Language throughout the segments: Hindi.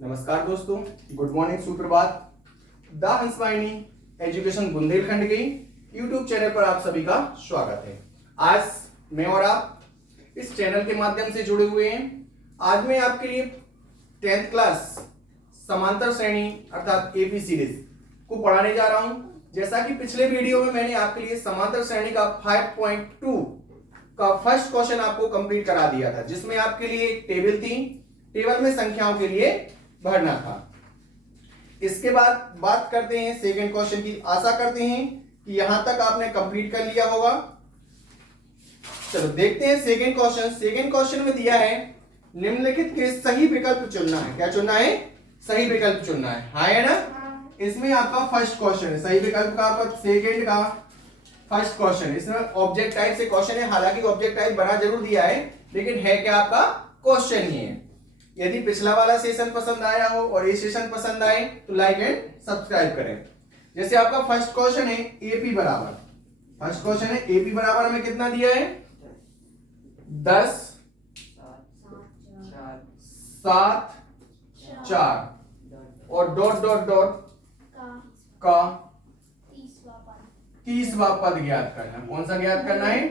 नमस्कार दोस्तों, गुड मॉर्निंग, सुप्रभात। द हंसवाहिनी एजुकेशन बुंदेलखंड के यूट्यूब चैनल पर आप सभी का स्वागत है। आज मैं और आप इस चैनल के माध्यम से जुड़े हुए हैं। आज मैं आपके लिए 10th क्लास समांतर श्रेणी अर्थात एपी सीरीज को पढ़ाने जा रहा हूं। जैसा कि पिछले वीडियो में मैंने आपके लिए समांतर श्रेणी का 5.2 का फर्स्ट क्वेश्चन आपको कंप्लीट करा दिया था, जिसमें आपके लिए एक टेबल थी, टेबल में संख्याओं के लिए भरना था। इसके बाद बात करते हैं सेकंड क्वेश्चन की। आशा करते हैं कि यहां तक आपने कंप्लीट कर लिया होगा। चलो देखते हैं सेकंड क्वेश्चन। सेकंड क्वेश्चन में दिया है निम्नलिखित के सही विकल्प चुनना है। क्या चुनना है? सही विकल्प चुनना है। हाँ है ना? इसमें आपका फर्स्ट क्वेश्चन है, सही विकल्प का आपका सेकंड का फर्स्ट क्वेश्चन। इसमें ऑब्जेक्ट टाइप से क्वेश्चन है, हालांकि ऑब्जेक्ट टाइप बना जरूर दिया है, लेकिन है क्या आपका क्वेश्चन ही है। यदि पिछला वाला सेशन पसंद आया हो और ये सेशन पसंद आए तो लाइक एंड सब्सक्राइब करें। जैसे आपका फर्स्ट क्वेश्चन है एपी बराबर, फर्स्ट क्वेश्चन है एपी बराबर में कितना दिया है? 10 7 4 और डॉट डॉट डॉट का 30वां पद ज्ञात करना। कौन सा ज्ञात करना है?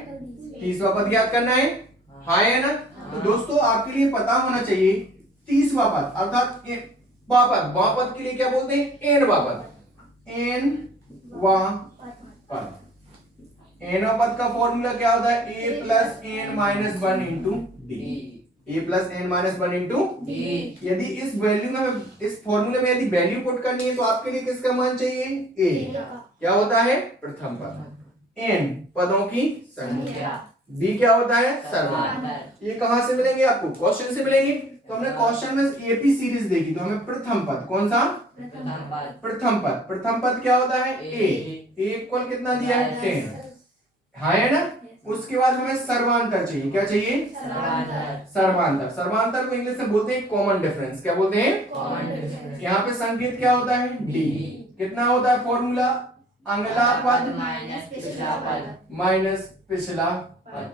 30वां पद ज्ञात करना है। हाँ है ना? तो दोस्तों आपके लिए पता होना चाहिए 30वां पद अर्थात पद, पद के लिए क्या बोलते हैं? एनवां पद। एनवां पद, एनवां पद का फॉर्मूला क्या होता है? A plus N minus 1 into D. A plus N minus 1 into D. यदि इस वैल्यू में, इस फॉर्मूले में यदि वैल्यू पुट करनी है तो आपके लिए किसका मान चाहिए? ए। क्या होता है? प्रथम पद। एन पदों की संख्या। डी क्या होता है? सर्वांतर। ये कहां से मिलेंगे आपको? क्वेश्चन से मिलेंगे। तो हमने क्वेश्चन में एपी सीरीज देखी तो हमें प्रथम पद, कौन सा? प्रथम पद। प्रथम पद क्या होता है? ए इक्वल कितना दिया है? 10। हाँ है ना? उसके बाद हमें सर्वांतर चाहिए। क्या चाहिए? सर्वांतर। सर्वांतर को इंग्लिश में बोलते हैं कॉमन डिफरेंस। क्या बोलते हैं? Common difference. यहाँ पे संकेत क्या होता है? डी। कितना होता है फॉर्मूला? अगला पद माइनस पिछला पद।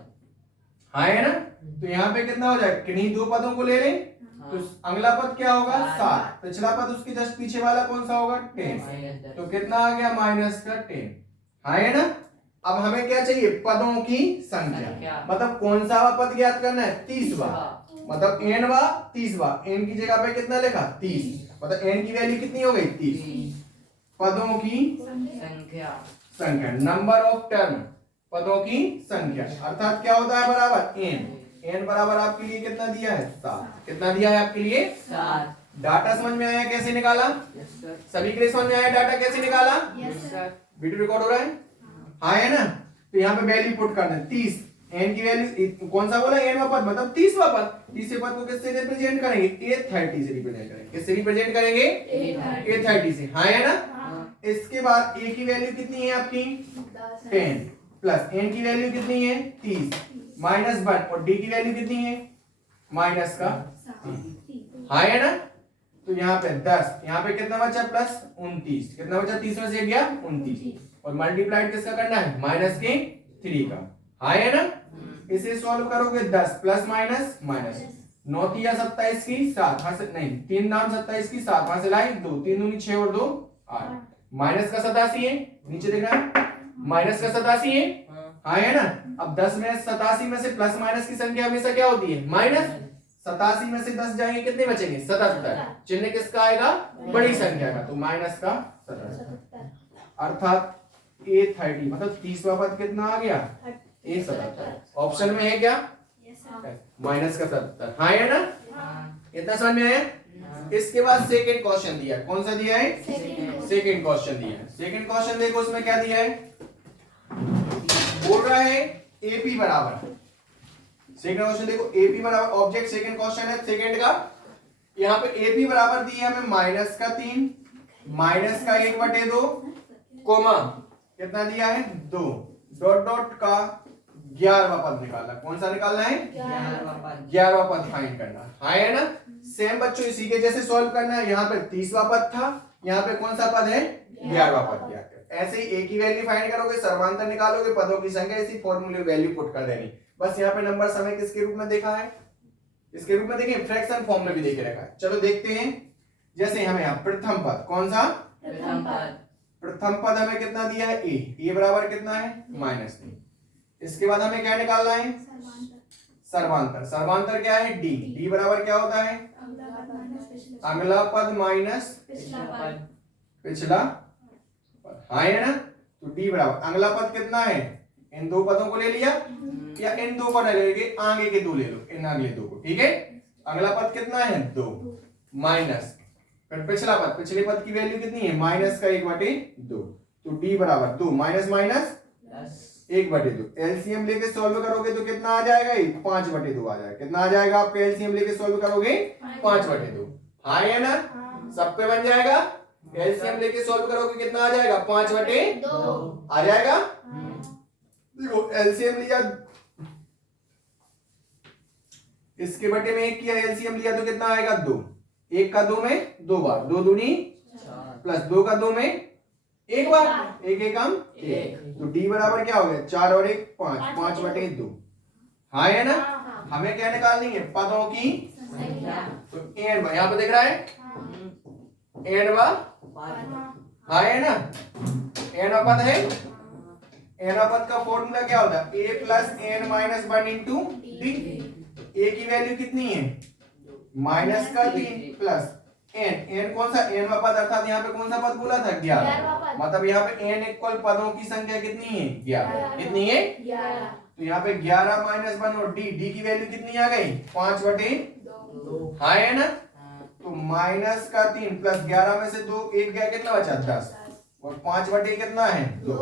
हाँ है ना? तो यहाँ पे कितना हो जाए? किन्हीं दो पदों को ले लें तो अगला पद क्या होगा? 7। पिछला पद उसके जस्ट पीछे वाला कौन सा होगा? 10। तो कितना आ गया? माइनस का 10। हाँ है ना? अब हमें क्या चाहिए? पदों की संख्या। मतलब कौन सा पद ज्ञात करना है? 30वां। मतलब एनवा 30वां। एन की जगह पे कितना लिखा? 30। मतलब एन की वैल्यू कितनी हो गई? 30। पदों की संख्या, नंबर ऑफ टर्म, पदों की संख्या अर्थात क्या होता है? बराबर एन। एन बराबर आपके लिए कितना दिया है? 7। कितना दिया है आपके लिए? 7। डाटा समझ में आया? कैसे निकाला? सभी के लिए समझ में आया डाटा कैसे निकाला? वीडियो रिकॉर्ड हो रहा है? हाँ है ना? तो यहाँ पे वैल्यू पुट करना है 30। एन की वैल्यू कौन सा बोला? एनवां पद मतलब 30वां पद। 30वें पद को किससे रिप्रेजेंट करेंगे? A30 से रिप्रेजेंट करेंगे। किससे रिप्रेजेंट करेंगे? A30 से। हाँ है ना? इसके बाद ए की वैल्यू कितनी है आपकी? 10 प्लस एन की वैल्यू कितनी है? 30 माइनस 1 और डी की वैल्यू कितनी है? माइनस का 3। हाँ है ना? तो यहाँ पे 10, यहाँ पे कितना बचा? प्लस 29। कितना बचा? 30 में से गया 29 और मल्टीप्लाइड किसका करना है? माइनस के 3 का। हाँ है ना? इसे सॉल्व करोगे 10 प्लस माइनस माइनस 9 या 27 की 7, हाँ से नहीं 3 नाम 27 की 7, वहां से लाई 2, 3 दूनी 6 और 2 8। माइनस का 87 है, नीचे देखना माइनस का 87 है। हाँ है ना? अब 10 में 87 में से प्लस माइनस की संख्या हमेशा क्या होती है? माइनस। 87 में से 10 जाएंगे कितने बचेंगे? 77। चिन्ह किसका आएगा? बड़ी संख्या का, तो माइनस का 77 अर्थात A30 मतलब 30वां पद कितना आ गया? A77। ऑप्शन में है क्या? माइनस का 77। हाँ है ना? इतना समझ में आया? इसके बाद सेकंड क्वेश्चन दिया। कौन सा दिया है? सेकंड क्वेश्चन दिया है। सेकंड क्वेश्चन देखो उसमें क्या दिया है? बोल रहा है एपी बराबर, सेकंड क्वेश्चन देखो एपी बराबर, ऑब्जेक्ट सेकंड क्वेश्चन है सेकंड का। यहाँ पे एपी बराबर दी है हमें माइनस का 3 माइनस का 1/2 कोमा कितना दिया है? 2 डॉट डॉट का 11वां पद निकालना। कौन सा निकालना है? 11वां पद फाइंड करना। हाँ है ना? सेम बच्चों इसी के जैसे सॉल्व करना है। यहाँ पे 30वां पद था, यहाँ पे कौन सा पद है? 11वां पद दिया। ऐसे ही ए की वैल्यू फाइंड करोगे, सर्वांतर निकालोगे, पदों की संख्या, इसी फॉर्मूले में वैल्यू पुट कर देनी। बस यहाँ पे नंबर समय किसके रूप में देखा है? इसके रूप में देखिए, फ्रैक्शन फॉर्म में भी देखे रखा है। चलो देखते हैं जैसे हमें यहाँ प्रथम पद कौन सा, प्रथम पद हमें कितना दिया है ए बराबर कितना है -3। इसके बाद हमें क्या निकालना है, सर्वांतर। सर्वांतर क्या है डी बराबर क्या होता है, अगला पद माइनस पिछला पद, हाँ है ना। तो डी बराबर अगला पद कितना है, इन दो पदों को ले लिया या इन दो को लेके आगे के दो ले लो, इन अगले दो को, ठीक है। अगला पद कितना है 2 माइनस, फिर पिछला पद, पिछले पद की वैल्यू कितनी है -1/2। तो डी बराबर 2 माइनस माइनस 1/2। एलसीएम लेके सॉल्व करोगे तो कितना आ जाएगा, 5/2 आ जाएगा। कितना आ जाएगा आपके एलसीएम लेके सॉल्व करोगे 5/2, हाँ है ना, सब पे बन जाएगा। एलसीएम लेके सॉल्व करोगे कितना आ जाएगा 5/2 आ जाएगा। देखो एलसीएम लिया, इसके बटे में 1 किया, एलसीएम लिया तो कितना आएगा 2। 1 का 2 में 2 बार, 2 दूनी प्लस 2 का 2 में 1 बार, 1 एकम 1। तो डी बराबर क्या हो गया 4 और 1 5, 5/2, हाँ है ना। हमें क्या निकालनी है, पदों की संख्या। तो एन यहाँ पे दिख रहा है एन हाँ है ना, एन पद है। एन पद का फॉर्मूला क्या होता है, A plus N minus 1 into D. A की वैल्यू कितनी है -3 प्लस एन कौन सा, एन पद अर्थात यहाँ पे कौन सा पद बोला था 11। मतलब यहाँ पे एन इक्वल पदों की संख्या कितनी है 11। कितनी है 11। तो यहाँ पे 11 माइनस 1 और डी की वैल्यू कितनी आ गई 5/2, हाँ है ना। तो -3 प्लस 11 में से 2 1 गया, कितना बचा 10 और 5/2 कितना है 2।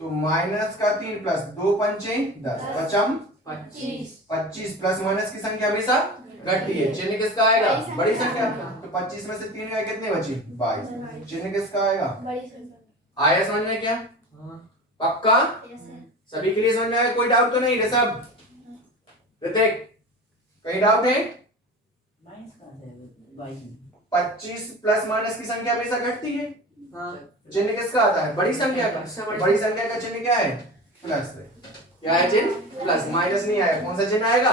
तो -3 प्लस 2 पंचे 10 पचम 25 प्लस माइनस की संख्या हमेशा घटती है। चिन्ह किसका आएगा, बड़ी संख्या। तो 25 में से 3 गए, कितने बची 22। चिन्ह किसका आएगा, आया समझ में क्या, पक्का सभी के लिए समझ में आया, कोई डाउट तो नहीं ऋषभ, ऋतिक कहीं डाउट है। 25 प्लस माइनस की संख्या हमेशा घटती है। चिन्ह किसका आता है, बड़ी संख्या का। बड़ी संख्या का चिन्ह क्या है प्लस, क्या है चिन्ह प्लस, माइनस नहीं आया, कौन सा चिन्ह आएगा,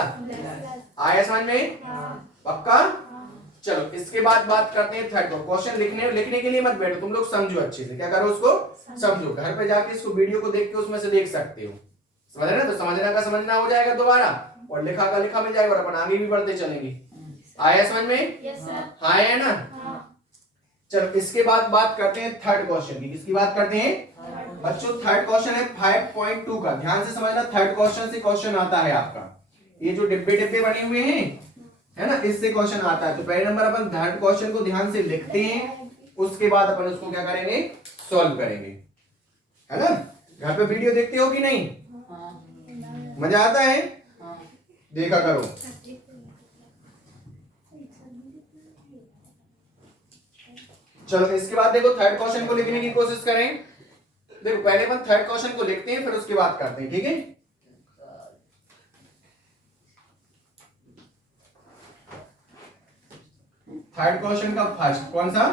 आया समझ में, पक्का। चलो इसके बाद बात करते हैं थर्ड को। क्वेश्चन लिखने के लिए मत बैठो तुम लोग, समझो अच्छे से, क्या करो उसको समझो, घर पे जाके इसको वीडियो को देख के उसमें से देख सकते हो, समझ रहे ना। तो समझना का समझना हो जाएगा दोबारा, और लिखा का लिखा मिल जाएगा, और अपन आगे भी बढ़ते चलेंगे। आया समझ में, हाँ है ना। चलो इसके बाद बात करते हैं थर्ड क्वेश्चन की। किसकी बात करते हैं बच्चों, थर्ड क्वेश्चन है 5.2 का। ध्यान से समझना, थर्ड क्वेश्चन से क्वेश्चन आता है आपका, ये जो डिब्बे डिब्बे बने हुए हैं है ना, इससे क्वेश्चन आता है। तो पहले नंबर अपन थर्ड क्वेश्चन को ध्यान से लिखते हैं, उसके बाद अपन उसको क्या करेंगे, सॉल्व करेंगे, है ना। घर पे वीडियो देखते हो कि नहीं, मजा आता है, देखा करो। चलो इसके बाद देखो थर्ड क्वेश्चन को लिखने की कोशिश करें। देखो पहले अपन थर्ड क्वेश्चन को लिखते हैं, फिर उसके बाद करते हैं, ठीक है। थर्ड क्वेश्चन का फर्स्ट कौन सा,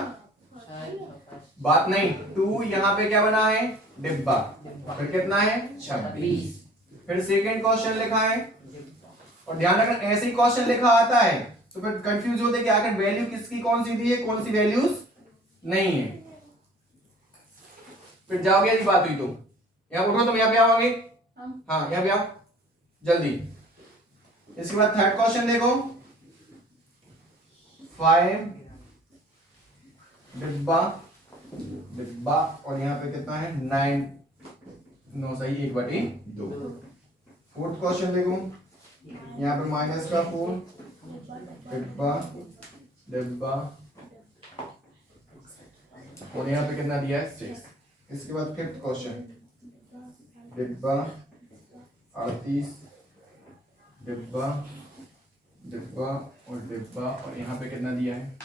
बात नहीं, 2 यहाँ पे क्या बना है डिब्बा, फिर कितना है 26। फिर सेकंड क्वेश्चन लिखा है, और ध्यान रखना ऐसे ही क्वेश्चन लिखा आता है तो फिर कंफ्यूज होते हैं कि आखिर वैल्यू किसकी कौन सी दी है, कौन सी वैल्यूज नहीं है। फिर जाओगे यदि बात हुई तो यहाँ उठो, तुम यहाँ पे आओगे, हाँ यहाँ पे आओ जल्दी। इसके बाद थर्ड क्वेश्चन देखो, 5 डिब्बा और यहाँ पे कितना है 9 सही 1/2। फोर्थ क्वेश्चन देखो, यहाँ पे -4 डिब्बा और यहाँ पे कितना दिया है 6। इसके बाद फिफ्थ क्वेश्चन, डिब्बा 38 डिब्बा और डिब्बा और यहाँ पे कितना दिया है,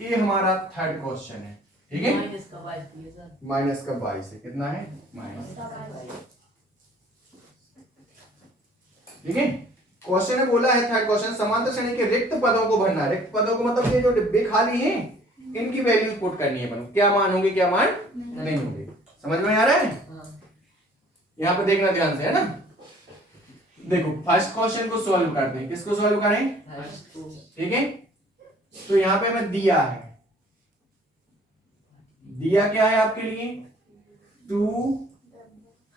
ये हमारा थर्ड क्वेश्चन है, ठीक है। माइनस का 22 है, कितना है -22, ठीक है। क्वेश्चन ने बोला है थर्ड क्वेश्चन, समांतर श्रेणी के रिक्त पदों को भरना। रिक्त पदों को मतलब ये जो डिब्बे खाली हैं इनकी वैल्यू पुट करनी है अपन, क्या मान होंगे क्या मान नहीं होंगे, समझ में आ रहा है। यहाँ पे देखना ध्यान से, है ना। देखो फर्स्ट क्वेश्चन को सॉल्व करते हैं, किसको सॉल्व करें, ठीक है। तो यहाँ पे हमें दिया है, दिया क्या है आपके लिए 2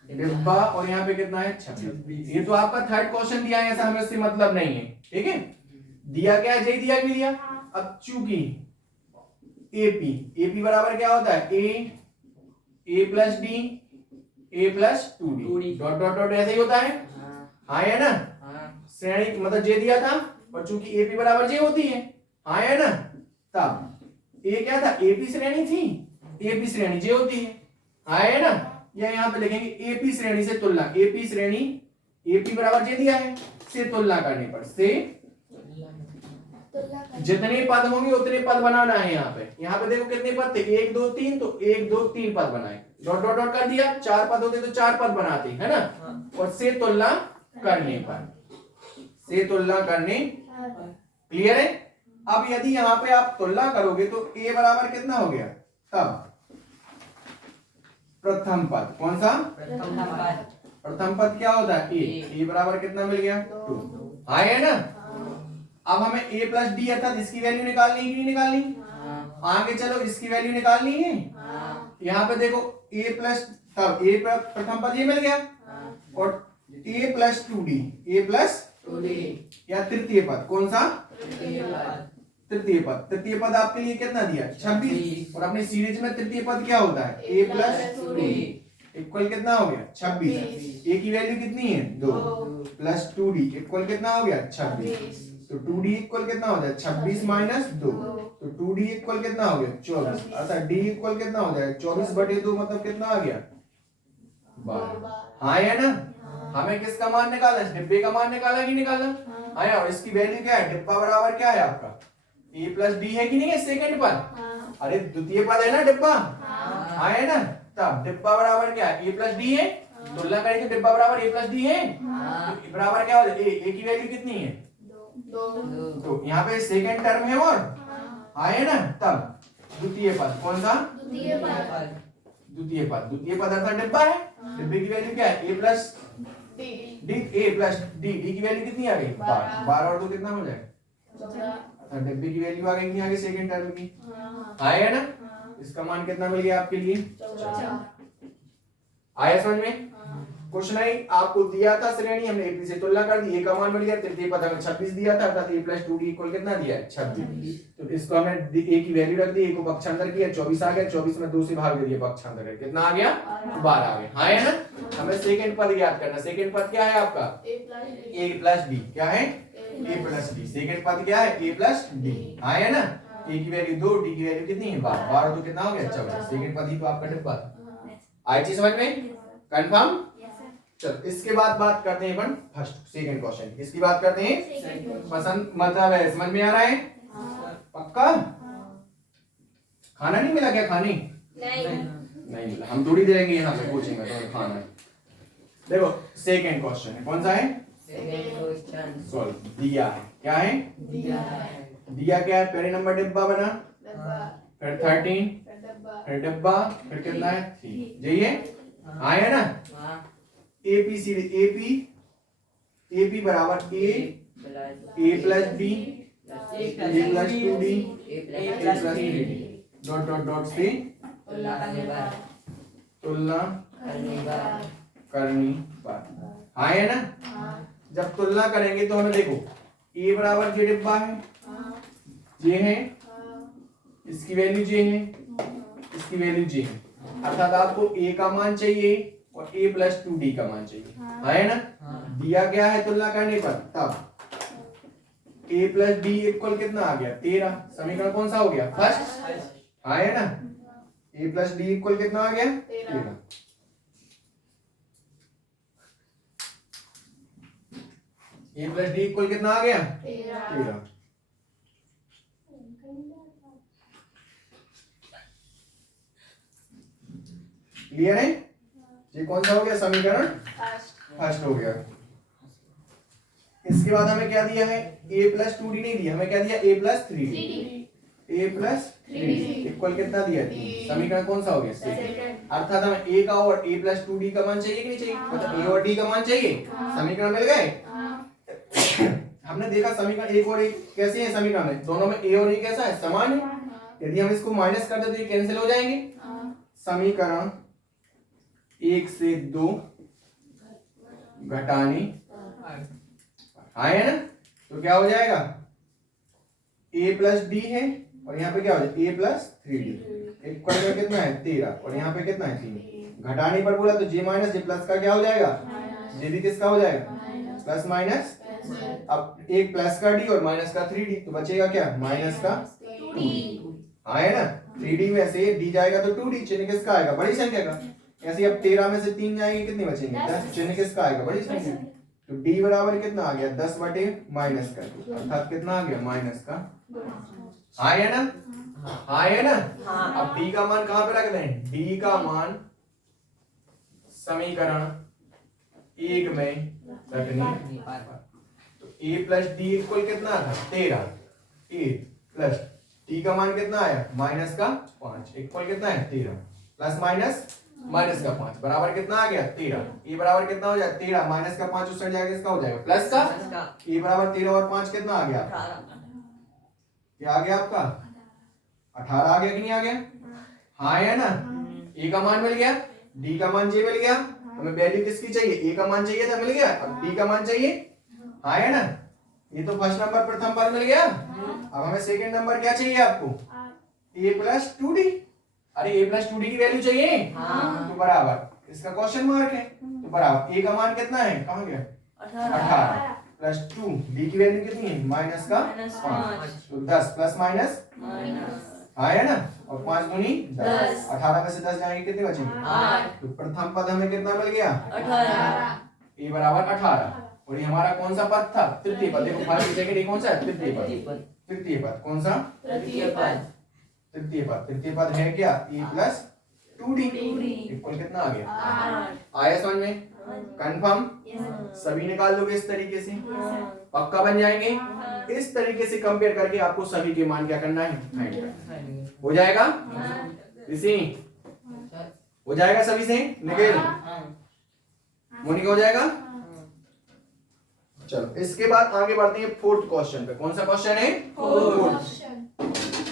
डिब्बा, और यहाँ पे कितना है 26। ये तो आपका थर्ड क्वेश्चन दिया है, ऐसा हमें उससे मतलब नहीं है, ठीक है। दिया क्या है, जे दिया कि दिया। अब चूंकि एपी, एपी बराबर क्या होता है A plus D, A plus 2डी, डॉट डॉट डॉट ऐसे ही होता है, हाँ है ना। श्रेणी मतलब जे दिया था, और चूंकि एपी बराबर जे होती है, हाँ है ना। तब ए क्या था, एपी श्रेणी थी, एपी श्रेणी जे होती है, हाँ है ना। या यहाँ पे लिखेंगे एपी श्रेणी से तुलना, एपी श्रेणी एपी बराबर जे दिया है से तुलना करने पर, से जितने पद होंगे उतने पद बनाना है। यहाँ पे देखो कितने पद थे, 1 2 3, तो 1 2 3 पद बनाए, डॉट डॉट डॉट कर दिया, 4 पद होते तो 4 पद बनाते, है ना। और से तुलना करने पर, से तुलना करने, क्लियर है। अब यदि यहाँ पे आप तुलना करोगे तो ए बराबर कितना हो गया, तब प्रथम पद, कौन सा प्रथम पद क्या होता है ए बराबर कितना मिल गया 2, हाँ है ना। अब हमें a प्लस डी अर्थात इसकी वैल्यू निकालनी है कि नहीं निकालनी, आगे चलो इसकी वैल्यू निकालनी है। यहाँ पे देखो a प्लस, तब a प्रथम पद ये मिल गया, और a plus 2d, a plus 2d या तृतीय पद, कौन सा तृतीय पद। तृतीय पद आपके लिए कितना दिया 26, और अपने सीरीज में तृतीय पद क्या होता है a प्लस 2d इक्वल कितना हो गया 26। a की वैल्यू कितनी है 2 प्लस 2d इक्वल कितना हो गया 26, तो 2d इक्वल कितना हो जाए 26 माइनस 2, तो 2d इक्वल कितना हो गया 24, अर्थात d इक्वल कितना हो जाएगा 24 बटे 2, मतलब कितना आ गया 12, हाँ है ना। हमें किसका मान निकाला है, डिब्बे का मान निकाला कि निकाला, हाँ। और इसकी वैल्यू क्या है, डिब्बा बराबर क्या है आपका a प्लस डी है कि नहीं है सेकंड पद, अरे द्वितीय पद है ना डिब्बा, हाँ है ना। तब डिब्बा बराबर क्या है a प्लस डी है, तुलना करें तो डिब्बा बराबर a प्लस डी है, तो बराबर क्या हो जाए a की वैल्यू कितनी है 2, तो यहाँ पे सेकंड टर्म है, और हाँ है ना। तब द्वितीय पद, कौन सा द्वितीय पद, द्वितीय पद अर्थात डिब्बा है, डिब्बे की वैल्यू क्या है a plus D, A plus D, D की वैल्यू कितनी आ गई 12, और 2 कितना हो जाएगा, डिब्बे की वैल्यू आ गई नहीं आगे सेकंड टर्म की, हाँ है ना। इसका मान कितना मिल गया आपके लिए 14, आया समझ में। क्वेश्चन है आपको दिया था श्रेणी, हमने एपी से तुलना कर दी, ए का मान मिल गया, तृतीय पद हमें 26 दिया था, अर्थात a प्लस 2d इक्वल कितना दिया है 26, तो इसको हमने a की वैल्यू रख दी, a को पक्षांतर किया 24 आ गया, 24 में 2 से भाग दे दिया पक्षांतर करके, कितना आ गया 12 आ गया, हाँ है ना। हमें सेकंड पद याद करना, सेकंड पद क्या है आपका a प्लस डी, क्या है a प्लस डी, सेकंड पद क्या है a प्लस डी, हाँ है ना। a की वैल्यू 2, d की वैल्यू कितनी है 12, 12 तो कितना हो गया 14, सेकंड पद ही तो आपका डिब्बा था। आई चीज समझ में, कंफर्म। चलो इसके बाद बात करते हैं अपन फर्स्ट सेकंड क्वेश्चन, इसकी बात करते हैं, पसंद मतलब है, समझ में आ रहा है पक्का। खाना नहीं मिला क्या, खाने नहीं मिला, हम थोड़ी देंगे यहाँ पे कोचिंग में तो खाना। देखो सेकंड क्वेश्चन है, कौन सा है सॉल्व, दिया है, क्या है दिया क्या है, पहले नंबर डिब्बा बना, फिर 13, फिर डिब्बा, फिर कितना है 3, जाइए हाँ है ना। एपी सीरीज, एपी बराबर A plus D, A plus 2d, A plus 3d, dot dot dot से तुलना करनी पर, हाँ है ना। जब तुलना करेंगे तो हमें देखो ए बराबर जे डिब्बा है, जे है, इसकी वैल्यू जे है, इसकी वैल्यू जे है, अर्थात आपको ए का मान चाहिए और a प्लस 2d का मान चाहिए, हाँ है ना। दिया क्या है तुलना करने पर, तब a प्लस डी इक्वल कितना आ गया 13, समीकरण कौन सा हो गया फर्स्ट, हाँ है ना। a प्लस डी इक्वल कितना आ गया 13, a प्लस डी इक्वल कितना आ गया 13। क्लियर है, ये कौन सा हो गया समीकरण फर्स्ट हो गया। इसके बाद हमें क्या दिया है a प्लस 2d नहीं दिया, हमें क्या दिया a plus 3d, a plus 3d equal कितना दिया, समीकरण कौन सा हो गया सेकंड, अर्थात हमें a का और a प्लस 2d का मान चाहिए कि नहीं चाहिए, मतलब a और d का मान चाहिए, समीकरण मिल गए, हमने देखा समीकरण एक और एक कैसे है समीकरण में, दोनों में ए और ए कैसा है, समान है। यदि हम इसको माइनस कर दे तो ये कैंसिल हो जाएंगे। समीकरण 1 से 2 घटानी है ना, तो क्या हो जाएगा, a प्लस डी है और यहाँ पे क्या हो जाएगा a प्लस 3d, इक्वल में कितना है 13 और यहाँ पे कितना है 3। घटाने पर बोला तो j माइनस j प्लस का क्या हो जाएगा, j भी किसका हो जाएगा प्लस माइनस। अब एक प्लस का d और माइनस का 3d, तो बचेगा क्या माइनस का 2d, है ना। 3d में से d जाएगा तो 2d, चिन्ह किसका आएगा, बड़ी संख्या का। ऐसे अब 13 में से 3 जाएंगे, कितने बचेंगे 10, चिन्ह किसका आएगा, बड़ी संख्या। तो d बराबर कितना आ गया 10 बटे माइनस का 2, अर्थात कितना आ गया माइनस का। हाँ है ना, हाँ है ना। अब d का मान कहां पे रख दें, d का मान समीकरण 1 में रखनी। तो a प्लस डी इक्वल कितना था 13, a प्लस t का मान कितना आया माइनस का 5, इक्वल कितना है 13 प्लस माइनस माइनस का 5 बराबर कितना आ गया 13। ए बराबर कितना हो जाएगा 13, माइनस का 5 उस साइड जाएगा, किसका हो जाएगा प्लस का। ए बराबर 13 और 5 कितना आ गया, क्या आ गया आपका 18 आ गया कि नहीं आ गया। हाँ है ना, ए का मान मिल गया, डी का मान जे मिल गया, हमें वैल्यू किसकी चाहिए, ए का मान चाहिए था, मिल गया। अब डी का मान चाहिए, हाँ है ना। ये तो फर्स्ट नंबर प्रथम पद मिल गया। अब हमें सेकंड नंबर क्या चाहिए आपको, a प्लस 2d। अरे a प्लस 2d की वैल्यू चाहिए, तो बराबर इसका क्वेश्चन मार्क है, तो बराबर a का मान कितना है, कहां गया 18 प्लस 2, d की वैल्यू कितनी है माइनस का 5, तो 10 प्लस माइनस, हाँ है ना। और 5 दूनी 10, 18 में से 10 जाएंगे कितने बचेंगे 8। तो प्रथम पद हमें कितना मिल गया 18, a बराबर 18। और ये हमारा कौन सा पद था, तृतीय पद। देखो फर्स्ट सेकंड ये कौन सा है, तृतीय पद। तृतीय पद कौन सा, तृतीय पद। तृतीय पद, तृतीय पद है क्या a प्लस 2d इक्वल कितना आ गया 8। आया समझ में, कंफर्म, सभी निकाल दोगे इस तरीके से, पक्का बन जाएंगे। इस तरीके से कंपेयर करके आपको सभी के मान क्या करना है, फाइंड करना है। हो जाएगा इसी, हो जाएगा सभी से, निकल मोनिका हो जाएगा। चलो इसके बाद आगे बढ़ते हैं फोर्थ क्वेश्चन पे। कौन सा क्वेश्चन है, फोर्थ।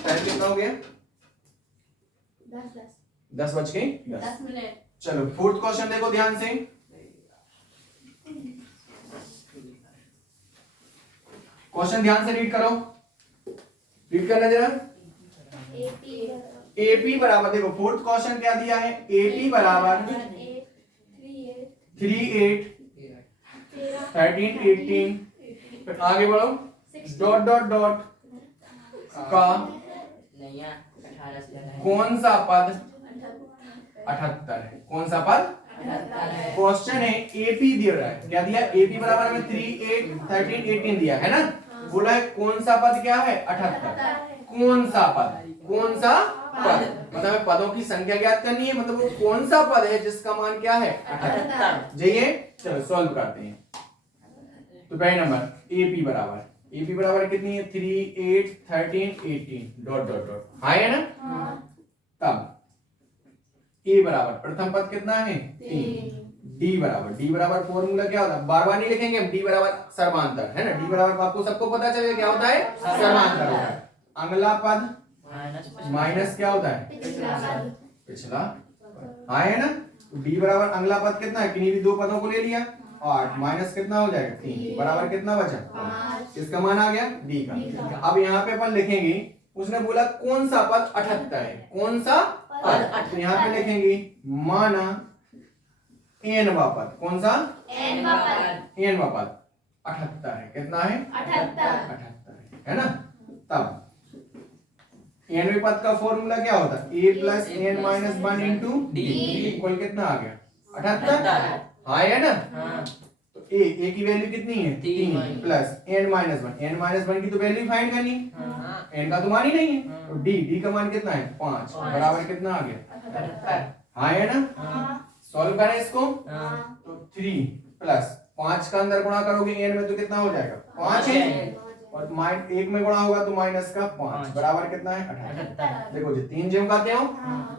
टाइम कितना हो गया 10 बज के 10 मिनट। चलो फोर्थ क्वेश्चन देखो ध्यान से, क्वेश्चन ध्यान से रीड करो, रीड करना जरा। AP बराबर, देखो फोर्थ क्वेश्चन क्या दिया है, AP बराबर 3 8 13 18, फिर आगे बढ़ो, डॉट डॉट डॉट का कौन सा पद 78 है, कौन सा पद 78 है। AP दिया रहा है, क्या दिया, AP बराबर हमें 3 8 13 18 दिया है ना। बोला है कौन सा पद क्या है 78, कौन सा पद, कौन सा पद, मतलब पदों की संख्या ज्ञात करनी है, मतलब वो कौन सा पद है जिसका मान क्या है 78। जाइए चलो सॉल्व करते हैं। तो पहले नंबर AP बराबर कितनी है 3 8 13 18 डॉट डॉट डॉट, हाँ है ना। तब A बराबर प्रथम पद कितना है 3, D बराबर फॉर्मूला क्या होता है, बार बार नहीं लिखेंगे हम, D बराबर सर्वांतर है ना। D बराबर आपको सबको पता चलेगा क्या होता है, सर्वांतर होता है। अगला पद माइनस क्या होता है, पिछला, हाँ है ना। तो D बराबर अगला पद कितना है, किन्हीं भी दो पदों को ले लिया, 8 माइनस कितना हो जाएगा 3 बराबर कितना बचा 5, इसका मान आ गया D का। अब यहाँ पे अपन लिखेंगे, उसने बोला कौन सा पद 78 है, कौन सा पद, तो यहाँ पे लिखेंगे माना एनवा पद, कौन सा एनवा पद 78 है, कितना है 78 है ना। तब एनवे पद का फॉर्मूला क्या होता है, a plus N minus 1 into d equal कितना आ गया 78, हाँ है ना। तो a की वैल्यू कितनी है 3 प्लस n माइनस 1 की तो वैल्यू फाइंड करनी, n का तो मान ही नहीं है। तो d का मान कितना है 5 बराबर कितना आ गया, हाँ है ना। सॉल्व करें इसको, तो 3 प्लस 5 का अंदर गुणा करोगे n में तो कितना हो जाएगा 5 है, और 1 में गुणा होगा तो माइनस का 5 बराबर कितना है 78। देखो जी 3 जब खाते हो,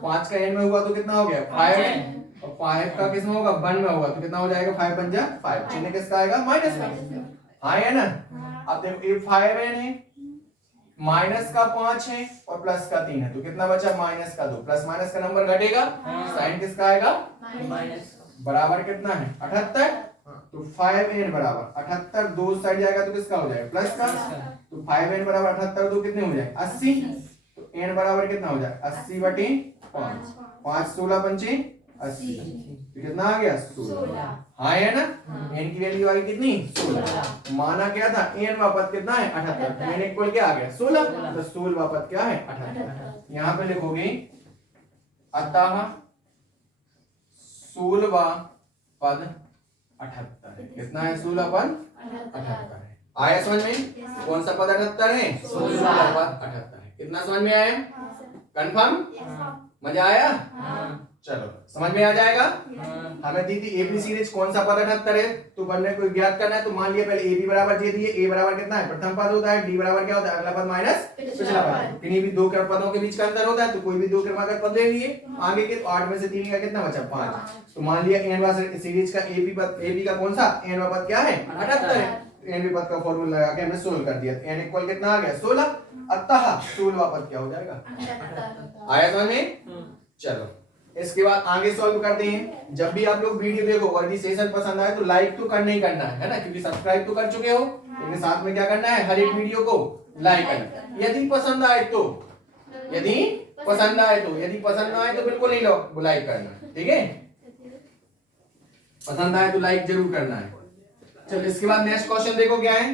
5 का n में हुआ तो कितना हो गया 5, और 5 का किस में होगा 1 में होगा तो कितना हो जाएगा 5 बन जा 5, चिन्ह किसका आएगा माइनस का, हाँ है ना। अब देखो ये 5n है, माइनस का 5 है और प्लस का 3 है, तो कितना बचा माइनस का 2, प्लस माइनस का नंबर घटेगा, साइन किसका आएगा माइनस बराबर कितना है 78, तो 5n बराबर 78 दो साइड जाएगा तो किसका हो जाएगा प्लस का, तो 5n बराबर 78 दो कितने हो जाए 80, तो n बराबर कितना हो जाए 80 बटे 5, 5 16 पंचे 80, तो कितना आ गया 16, हाँ है ना, n की वैल्यू आ गई कितनी 16, माना क्या था n का पद कितना है 78, n इक्वल क्या आ गया 16, तो 16 पद क्या है 78, यहाँ पे लिखोगे अतः 16 पद 78 है, कितना है 16 पद 78 है, आया समझ में, कौन सा पद 78 है 16 पद 78 है, कितना समझ में आया, कंफर्म, मजा आया, चलो समझ में आ जाएगा, हमें दी थी एबी सीरीज कौन सा पद 78 है, तो बनने को ज्ञात करना है, तो मान लिया पहले एबी बराबर जे दिए, ए बराबर कितना है प्रथम पद होता है, डी बराबर क्या होता है अगला पद माइनस पिछला पद, किन्हीं भी दो पदों के बीच का अंतर होता है, तो कोई भी दो क्रमागत पद ले लिए आगे के, तो 8 में से 3 का कितना बचा 5, तो मान लिया एन वाला सीरीज का एबी पद, एबी का कौन सा एन वाला पद क्या है 78 है, एन पद का फॉर्मूला लगा के हमने सोल्व कर दिया, एन इक्वल कितना आ गया 16, अतः 16 पद क्या हो जाएगा, आया समझ में, चलो इसके बाद आगे सॉल्व करते हैं, जब भी आप लोग वीडियो देखो और यदि सेशन पसंद आए तो लाइक तो करना ही करना है ना, क्योंकि सब्सक्राइब तो कर चुके हो, लेकिन साथ में क्या करना है हर एक वीडियो को लाइक करना, यदि पसंद आए तो, यदि पसंद आए तो, यदि पसंद ना आए तो बिल्कुल नहीं लाइक करना, ठीक है, पसंद आए तो लाइक जरूर करना है। चलो इसके बाद नेक्स्ट क्वेश्चन देखो क्या है,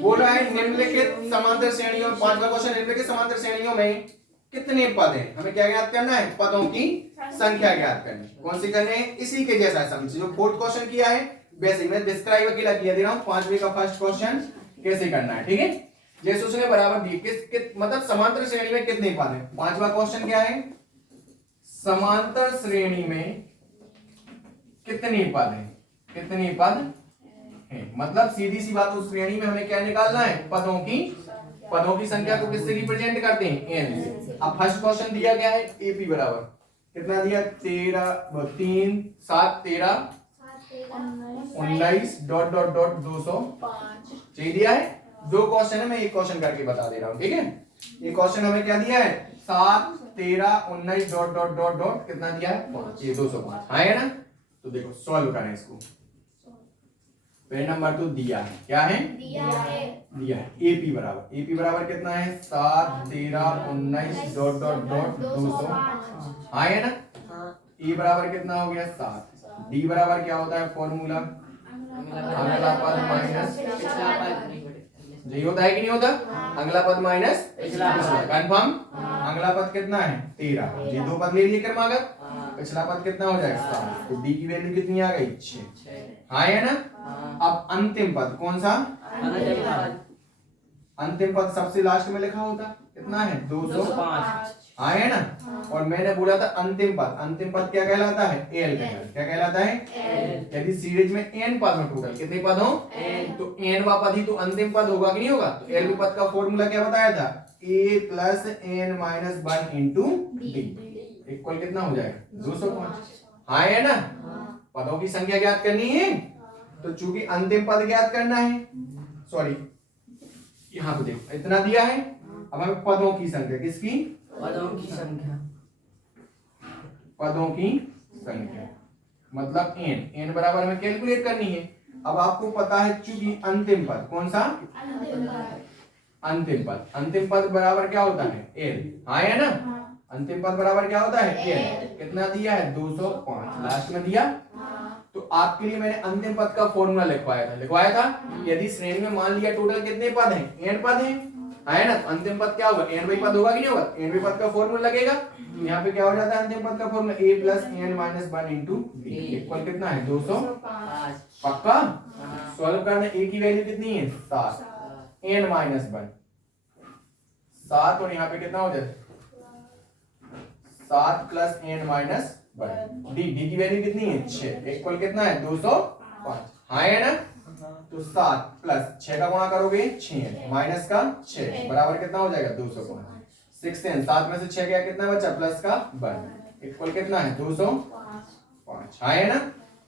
बोल रहा है निम्नलिखित समांतर श्रेणियों, पांचवा क्वेश्चन, निम्नलिखित समांतर श्रेणियों में कितने पद हैं, हमें क्या ज्ञात करना है पदों की संख्या ज्ञात करनी, कौन सी करनी है, इसी के जैसा समझ, जो फोर्थ क्वेश्चन किया है वैसे मैं डिस्क्राइब अकेला किया दे रहा हूं, पांचवे का फर्स्ट क्वेश्चन कैसे करना है, ठीक है, जैसे उसने बराबर दी मतलब समांतर श्रेणी में कितने पद हैं, पांचवा क्वेश्चन क्या है, समांतर श्रेणी में कितने पद हैं, कितने पद हैं, मतलब सीधी सी बात उस श्रेणी में हमें क्या निकालना है पदों की संख्या को किससे रिप्रेजेंट करते हैं n से। अब फर्स्ट क्वेश्चन दिया गया है एपी बराबर कितना दिया 3 7 13 19 डॉट डॉट डॉट 205 चाहिए दिया है, दो क्वेश्चन है मैं एक क्वेश्चन करके बता दे रहा हूं, ठीक है, ये क्वेश्चन हमें क्या दिया है 7 13 19 डॉट डॉट डॉट डॉट कितना दिया है 5, ये 205 है ना, तो देखो सॉल्व करें इसको, पहले नंबर तो दिया है, क्या है दिया है एपी बराबर कितना है 7 13 19 डॉट डॉट डॉट 205 है ना, ए बराबर कितना हो गया 7, डी बराबर क्या होता है फॉर्मूला अगला पद माइनस यही होता है कि नहीं होता, अगला पद माइनस पिछला पद, कंफर्म, अगला पद कितना है 13, ये दो पद ले लिए क्रमागत, पिछला पद कितना हो जाएगा 7, तो डी की वैल्यू कितनी आ गई 6, हाँ है ना, अब अंतिम पद कौन सा, अंतिम पद सबसे लास्ट में लिखा होता कितना है 205, हाँ है ना, और मैंने बोला था अंतिम पद क्या कहलाता है एल, क्या कहलाता है, यदि सीरीज में एन पद हो टोटल कितने पद हो तो एन वा पद ही तो अंतिम पद होगा कि नहीं होगा, तो एल पद का फॉर्मूला क्या बताया था a plus N minus 1 into d equal कितना हो जाएगा 205, हाँ है ना, पदों की संख्या ज्ञात करनी है, तो चूंकि अंतिम पद ज्ञात करना है, सॉरी यहाँ पे देखो इतना दिया है, अब हमें पदों की संख्या, किसकी पदों की संख्या मतलब n बराबर हमें कैलकुलेट करनी है, अब आपको पता है चूंकि अंतिम पद कौन सा अंतिम पद बराबर क्या होता है n, हाँ है ना, अंतिम पद बराबर क्या होता है n, कितना दिया है 205 लास्ट में दिया, तो आपके लिए मैंने अंतिम पद का फॉर्मूला लिखवाया था, यदि श्रेणी में मान लिया टोटल कितने पद हैं n पद हैं, है ना, तो अंतिम पद क्या होगा n पद होगा कि नहीं होगा, n पद का फॉर्मूला लगेगा, तो यहाँ पे क्या हो जाता है अंतिम पद का formula a plus N minus 1 into d equal कितना है 205, पक्का, सॉल्व करना a की वैल्यू कितनी है 7, n माइनस 1 7, और यहाँ पे कितना हो जाए 7 प्लस एन माइनस 1, डी की वैल्यू कितनी है 6 इक्वल कितना है 205, हाँ है ना, तो 7 प्लस 6 का गुणा करोगे 6 माइनस का 6 बराबर कितना हो जाएगा 205, 6 7 में से 6 गया कितना बचा प्लस का 1 इक्वल कितना है 205, हाँ है ना,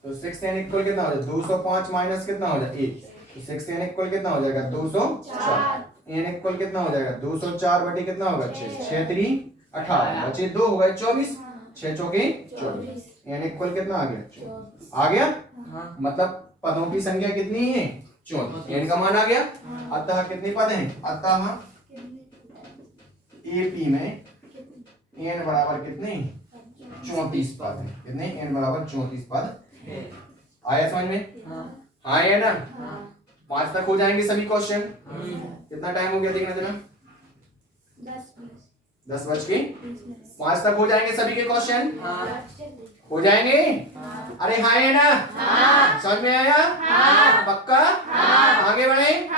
तो 6 इक्वल कितना हो जाए 205 माइनस कितना हो जाए 1, तो 6n इक्वल कितना हो जाएगा 204, n इक्वल कितना हो जाएगा 204 बटे कितना होगा 6, 6 3 18, बचे 2 हो गए 24, 6 चौके 24, n इक्वल कितना आ गया, आ गया। हाँ। मतलब पदों की संख्या कितनी है 34, n का मान आ गया। अतः कितने पद हैं, अतः AP में n बराबर कितने 34 पद हैं, कितने n बराबर 34 पद। आया समझ में, हाँ है ना। 5 तक हो जाएंगे सभी क्वेश्चन। कितना टाइम हो गया देखना जरा, 10:20 तक हो जाएंगे सभी के क्वेश्चन, हो जाएंगे। अरे हाँ है ना, समझ में आया, पक्का, आगे बढ़े।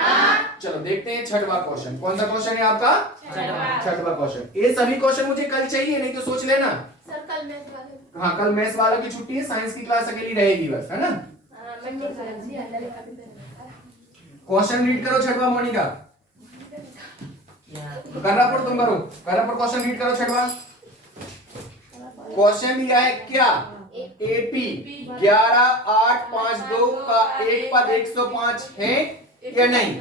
चलो देखते हैं छठवां क्वेश्चन। कौन सा क्वेश्चन है आपका, छठवां क्वेश्चन। ये सभी क्वेश्चन मुझे कल चाहिए, नहीं तो सोच लेना। हाँ कल मैथ्स वालों की छुट्टी है, साइंस की क्लास अकेली रहेगी बस, है ना। क्वेश्चन रीड करो छठवां मोनिका, कर्रापुर तुम करो, कर्रापुर क्वेश्चन रीड करो छठवां। क्वेश्चन दिया है क्या, एपी 11 8 5 2 का एक पद 105 है या नहीं,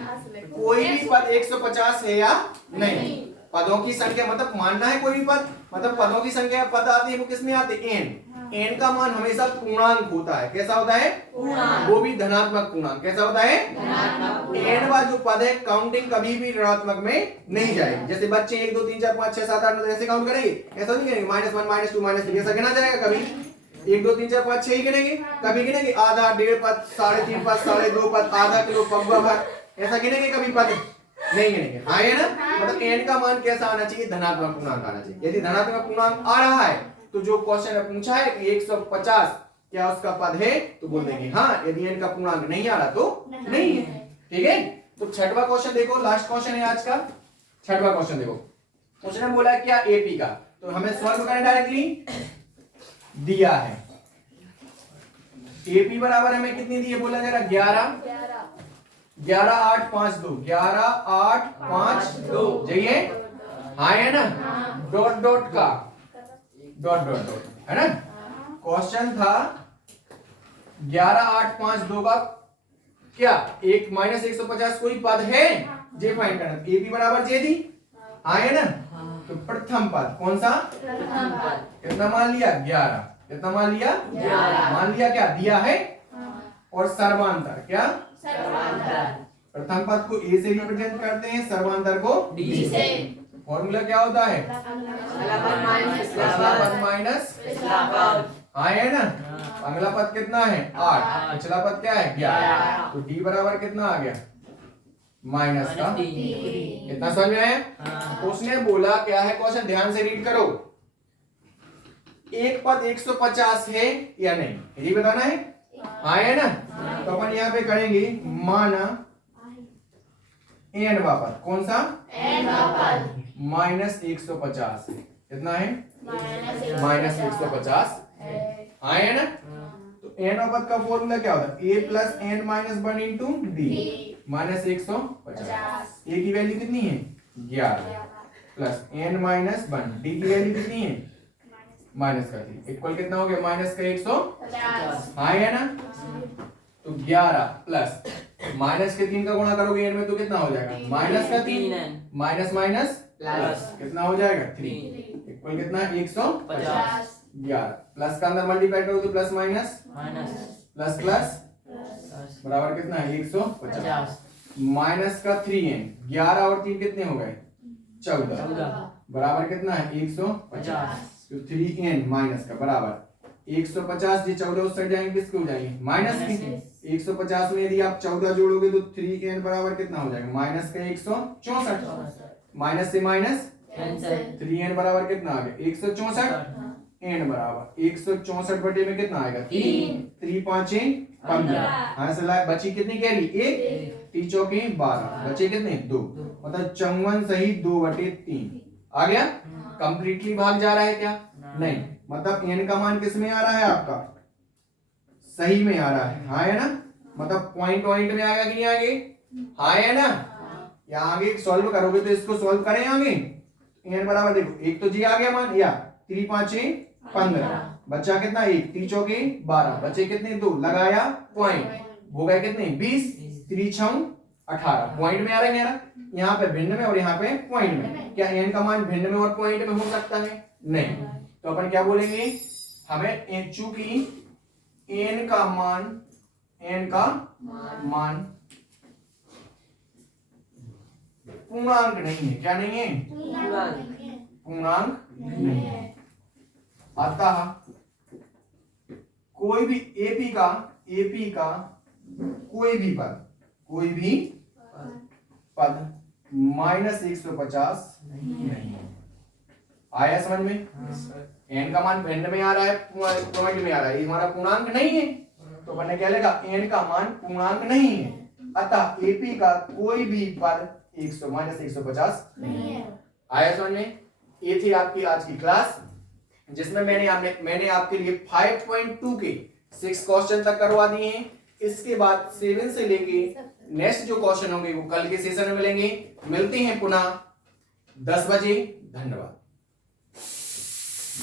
कोई भी पद 150 है या नहीं। पदों की संख्या मतलब मानना है कोई भी पद, मतलब पदों की संख्या पद आती है वो किसमें आते हैं, n का मान हमेशा पूर्णांक होता है। कैसा होता है, वो भी धनात्मक पूर्णांक। कैसा होता है, n वाला जो पद है काउंटिंग कभी भी ऋणात्मक में नहीं जाएगी। जैसे बच्चे 1 2 3 4 5 6 7 8 ऐसे काउंट करेंगे, ऐसा नहीं करेंगे -1 -2 -3 ऐसा गिना जाएगा कभी। 1 2 3 4 5 6 ही गिनेंगे, कभी गिनेंगे आधा, डेढ़ पद, 3.5 पद, 2.5 पद, आधा किलो, पगवा भर, ऐसा गिनेंगे कभी पद नहीं गिनेंगे। हाँ है ना, मतलब n का मान कैसा आना चाहिए, धनात्मक पूर्णांक आना चाहिए। यदि धनात्मक पूर्णांक आ रहा है तो जो क्वेश्चन है पूछा है कि 150 क्या उसका पद है, तो बोल देंगे हाँ। यदि n का पूर्णांक नहीं आ रहा तो नहीं है, ठीक है। तो छठवां क्वेश्चन देखो, लास्ट क्वेश्चन है आज का। छठवां क्वेश्चन देखो, उसने बोला क्या एपी का, तो हमें सॉल्व करना डायरेक्टली दिया है। एपी बराबर हमें कितनी दी है बोला जरा, 11 8 5 2, 11 8 5 2 जाइए, हाँ है ना। डॉट डॉट का डॉट डॉट डॉट है ना। क्वेश्चन था 11 8 5 2 का क्या एक -150 कोई पद है, जे फाइंड करना। एपी बराबर जे दी, हाँ है ना। तो प्रथम पद कौन सा, कितना मान लिया 11, कितना मान लिया 11, मान लिया क्या दिया है। और सर्वांतर क्या, प्रथम पद को ए से रिप्रेजेंट करते हैं, सर्वांतर को डी से। फॉर्मूला क्या होता है, अगला पद माइनस, हाँ है ना। अगला पद कितना है 8, पिछला पद क्या है 11, तो डी बराबर कितना आ गया माइनस का। कितना समझ में आया। तो उसने बोला क्या है क्वेश्चन, ध्यान से रीड करो। एक पद 150 है या नहीं, यही बताना है, हाँ है ना। तो अपन यहाँ पे करेंगे माना n वाला पद, कौन सा -150 है, कितना है -150, हाँ है ना। तो n वाला पद का फॉर्मूला क्या होता है, a plus n minus 1 into d, -150। a की वैल्यू कितनी है 11 प्लस n माइनस 1, d की वैल्यू कितनी है -3, इक्वल कितना हो गया -150, हाँ है ना। तो 11 प्लस -3 का गुणा करोगे n में तो कितना हो जाएगा -3, माइनस माइनस प्लस कितना हो जाएगा 3, इक्वल कितना 150। 11 प्लस का अंदर मल्टीप्लाई करो तो प्लस माइनस प्लस प्लस बराबर कितना है 150, माइनस का 3n, 11 और 3 कितने हो गए 14, बराबर कितना है 150। तो 3n माइनस का बराबर 150, जी 14 उस साइड जाएंगे किसके हो जाएंगे माइनस के। 150 में यदि आप 14 जोड़ोगे तो 3n बराबर कितना हो जाएगा माइनस का 164, माइनस से माइनस 3n बराबर कितना आ गया 164, n बराबर 164 बटे में कितना आएगा 3 5 15, हाँ से बची कितनी कैरी 1, 3 चौके 12, बचे कितने 2, मतलब 54 सही 2/3 आ गया। कंप्लीटली भाग जा रहा है क्या, नहीं, मतलब n का मान किस में आ रहा है आपका सही में आ रहा है, हाँ है ना। मतलब पॉइंट में आएगा कि नहीं आगे, हाँ है ना। या आगे सॉल्व करोगे तो इसको सॉल्व करें आगे, n बराबर देखो एक तो जी आ गया मान, या 3 5 15, बचा कितना 1, 3 चौके 12, बचे कितने 2, लगाया पॉइंट, हो गए कितने 20, 3 6 18 पॉइंट में आ रहा है मेरा, यहाँ पे भिन्न में और यहाँ पे पॉइंट में। क्या n का मान भिन्न में और पॉइंट में हो सकता है? नहीं। तो अपन क्या बोलेंगे, हमें चूंकि n का मान पूर्णांक नहीं है। क्या नहीं है? पूर्णांक नहीं है। अतः कोई भी एपी का कोई भी पद -150 नहीं है। आया समझ में? n का मान भिन्न में आ रहा है, पॉइंट में आ रहा है, ये हमारा पूर्णांक नहीं है, तो अपन क्या लेगा, n का मान पूर्णांक नहीं है, अतः एपी का कोई भी पद -150 नहीं है। आया समझ में? ये थी आपकी आज की क्लास, जिसमें मैंने आपके लिए 5.2 के 6 क्वेश्चन तक करवा दिए हैं। इसके बाद 7 से लेके नेक्स्ट जो क्वेश्चन होंगे वो कल के सेशन में मिलेंगे। मिलते हैं पुनः 10 बजे। धन्यवाद।